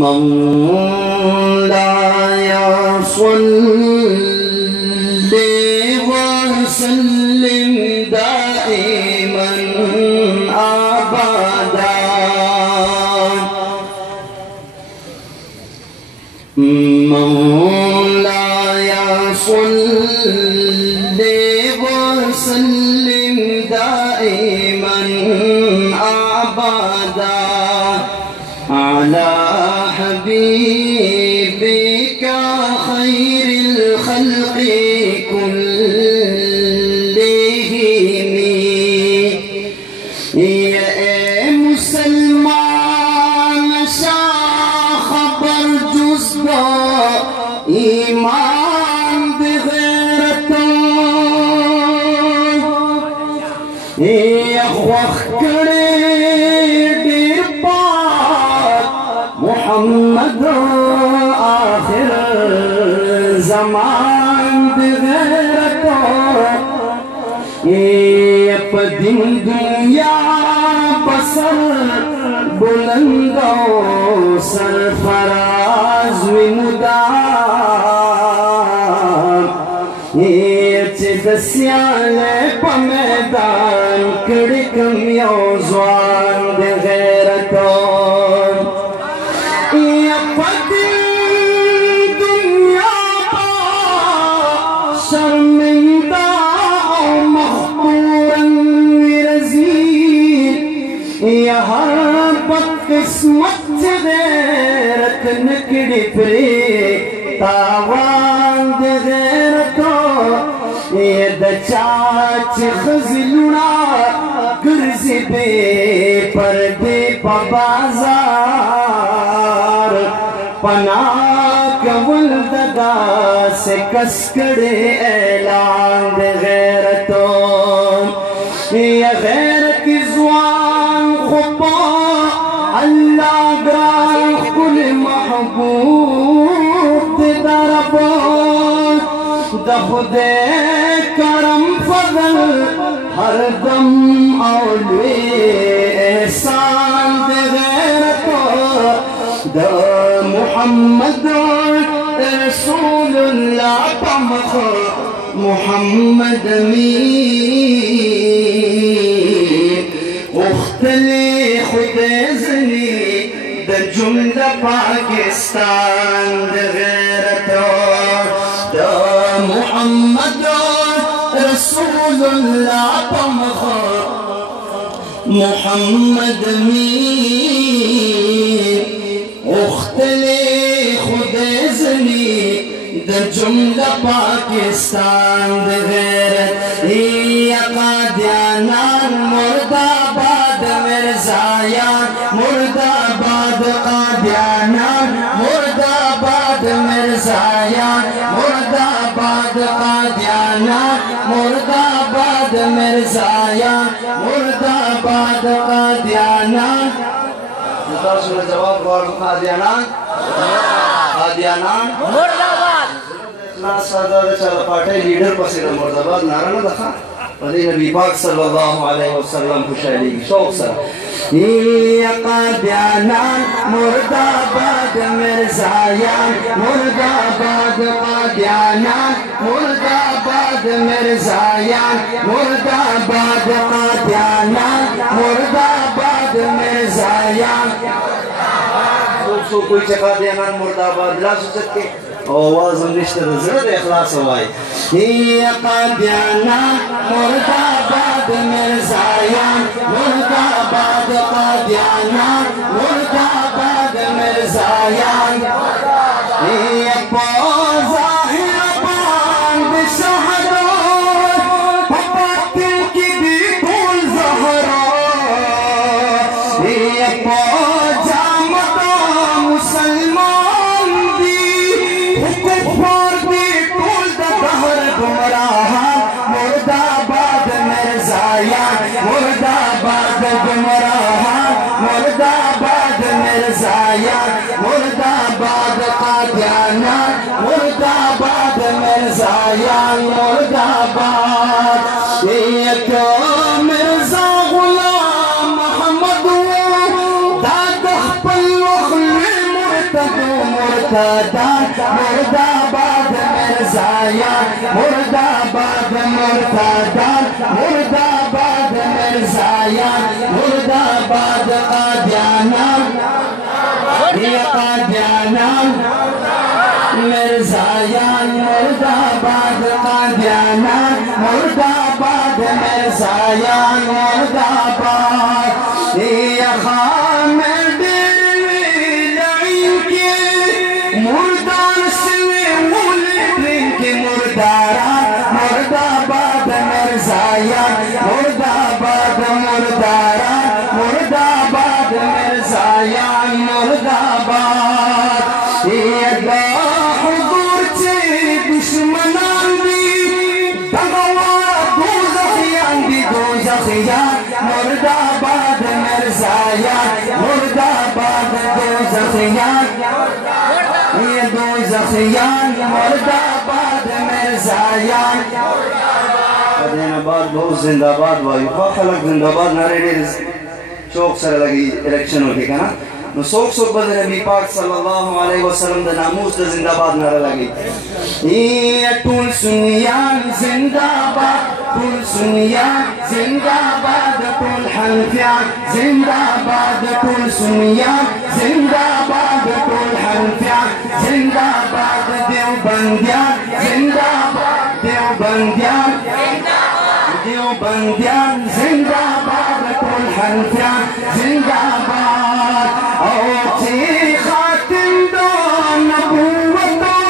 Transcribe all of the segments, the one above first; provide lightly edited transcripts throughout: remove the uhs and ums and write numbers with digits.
मौलाया सल्ली व सल्लिम दाइमन अबदा। मौलाया सल्ली व सल्लिम दाइमन अबदा अला हबीबिका खैरिल खल्क़ि कुल्लिहिम। ये मुसलमान शाह खबर जुज़्बा ईमान बग़ैरतो मोहम्मद आखिर ज़मान बग़ैरतो ये पदिन दुनिया बसर बुलंदो सरफराज विमुदार ये दस्याले पमेदान कड़कम योज़वान बग़ैरतो शर्मिंदा मखबूरन विरज़ीर यहाँ बदकिस्मत गैरत नकड़ी परे तावान गैरतो ये दचाच खज़लुना गर्ज़ बे पर्दे बाज़ार पना कवल दगा से कसकड़े ऐलान गैरतो ये गैरत की ज़ुबान खुपा अल्लाह ग्रान कुल महबूब दरबो दखुदे करम फजल हर दम औले एहसान गैरतो द मुहम्मद रसूलुल्लाह पमख मुहम्मद मीर उख्तले खुदेज़नी द जुमला पाकिस्तान गैरतो द मुहम्मद रसूलुल्लाह पमख मुहम्मद मीर उख्तले खुदेज़नी द जुमला पाकिस्तान गैरत कादियानान मुर्दाबाद मिर्ज़ायान मुर्दाबाद कादियानान मुर्दाबाद मिर्ज़ायान मुर्दाबाद कादियानान मुर्दाबाद मिर्ज़ायान मुर्दाबाद कादियानान। जवाब कादियानान कादियानान मुर्दाबाद ना सदर चल पाटे लीडर पसीना मुर्दाबाद नारा ना दखा वली नबी पाक सल्लल्लाहु अलैहि वसल्लम को शायरी की शौक से ये कादियानान मुर्दाबाद मिर्ज़ायान मुर्दाबाद कादियानान मुर्दाबाद मिर्ज़ायान मुर्दाबाद कादियानान मुर्दाबाद मिर्ज़ायान। सो कोई चका देना मुर्दाबाद ला सोचत के आवाज निश्चित जरूर इखलास हवाई ये कादियानान मुर्दाबाद मिर्ज़ायान मुर्दाबाद कादियानान मुर्दाबाद मिर्ज़ायान। ये ज़ाहिर बांद शहरो पपातिल की भी फूल ज़हरा ये मुसलमान भी कुफ़ार भी टूल दहर गुमराह मुर्दाबाद मिर्ज़ायान मुर्दाबाद गुमराह मुर्दाबाद मिर्ज़ायान मुर्दाबाद कादियानान मुर्दाबाद मिर्ज़ायान मुर्दाबाद। ये क्यों मिर्ज़ा गुलाम महमद दाद मुर्तदान मुर्दाबाद मिर्ज़ायान मुर्दाबाद मुर्तदान मुर्दाबाद मिर्ज़ायान मुर्दाबाद कादियानान ये कादियानान मिर्ज़ायान मुर्दाबाद कादियानान मुर्दाबाद मिर्ज़ायान मुर्दाबाद ये खामें मुर्दार से के मुर्दारा मुर्दाबाद मिर्ज़ायान मुर्दाबाद मुर्दारा मुर्दाबाद मिर्ज़ायान मुर्दाबाद ये हुजूर से दुश्मनान भी भगवा दोज़खियान मुर्दाबाद मिर्ज़ायान मुर्दाबाद दोज़खियान ये दोज़खियान मुर्दाबाद मिर्ज़ायान जिंदाबाद बहुत जिंदाबाद भाई खलक जिंदाबाद नारे शौक सर लगी इलेक्शन होके का ना नो शौक बदे नबी पाक सल्लल्लाहु अलैहि वसल्लम दा नामूस दा जिंदाबाद नारा लगी ये तुल सुनियान जिंदाबाद तुल सुनियान जिंदाबाद तुल हनफियान जिंदाबाद तुल सुनियान जिंदाबाद तुल हनफियान जिंदाबाद देवबंदियान जिंदाबाद देवबंदियान देवबंदियान जिंदाबाद तुल हनफियान जिंदाबाद और खातिम दो नबूवतों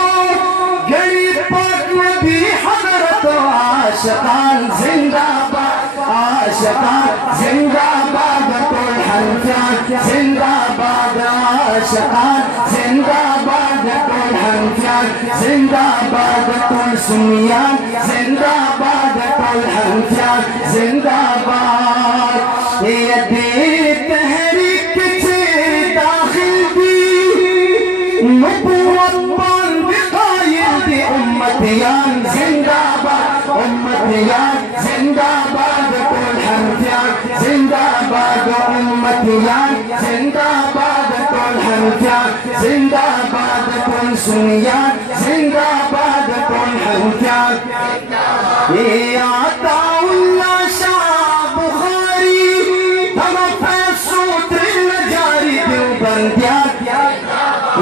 गरीब पाक नबी हज़रत आशिकान जिंदाबाद आशिकान जिंदाबाद तुल हनफियान जिंदाबाद आशिकान जिंदाबाद तुल हनफियान जिंदाबाद तुल सुनियान जिंदाबाद तुल हनफियान जिंदाबाद ये तहरीक से दाखिल भी नबूवत बिकायद उम्मतियान जिंदाबाद उम्मतियान जिंदाबाद तुल हनफियान जिंदाबाद उम्मतियान जिंदाबाद तुल हनफियान जिंदाबाद तुल सुनियान जिंदाबाद तुल हनफियान ये अताउल्लाह शाह बुखारी देवबंदियान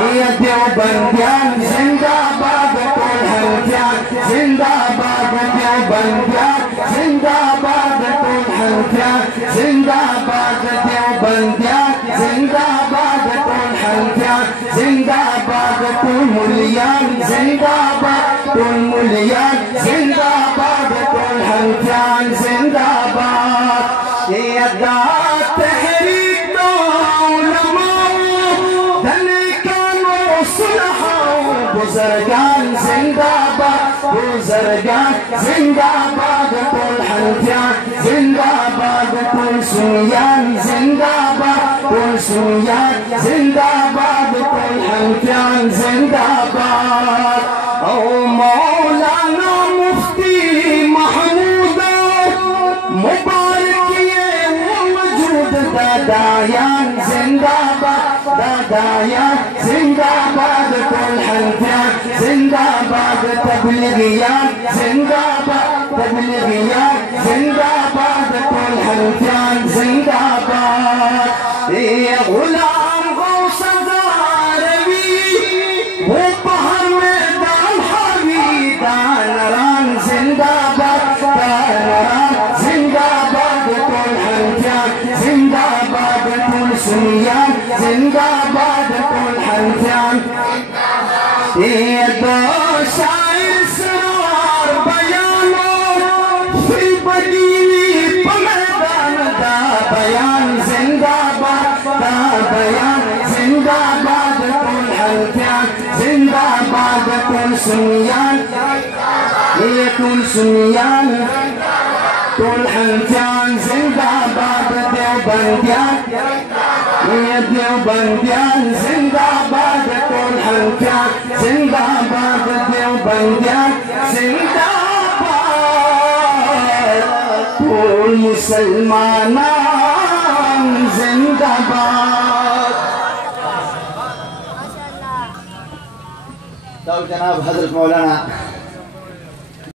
ये देवबंदियान जिंदाबाद तुल हनफियान जिंदाबाद देवबंदियान जिंदाबाद तुल हनफियान जिंदाबाद देवबंदियान जिंदाबाद तुल हनफियान जिंदाबाद तुल मुलियान जिंदाबाद तुल मुलियान जिंदाबाद तुल हनफियान जिंदाबाद ये तहरीक दो बुज़ुर्गान जिंदाबाद बुज़ुर्गान जिंदाबाद तुल हनफियान जिंदाबाद तुल सुनियान जिंदाबाद तुल सुनियान जिंदाबाद तुल हनफियान जिंदाबाद ओ मौलाना मुफ्ती महमूद मुबारक ये वजूद दादायान जिंदाबाद दादायान जिंदाबाद तुल हनफियान जिंदाबाद तबलीगियान जिंदाबाद तबलीगियान जिंदाबाद तुल हनफियान जिंदाबाद ये गुलाम गौस ज़ारवी वो पहाड़ में दान हावी दानरान जिंदाबाद दानरान जिंदाबाद तुल हनफियान जिंदाबाद तुल सुनियान जिंदाबाद तुल हनफियान ये दो शायर सरार बयानो फिर बदीनी पमैदान दा बयान जिंदाबाद दा बयान जिंदाबाद तुल हनफियान जिंदाबाद तुल सुनियान ये तुल सुनियान तुल हनफियान जिंदाबाद देवबंदियान ये देवबंदियान जिंदाबाद तुल हनफियान जिंदाबाद देवबंदियान जिंदाबाद तुल मुसलमानान जिंदाबाद। तो जनाब हजरत मौलाना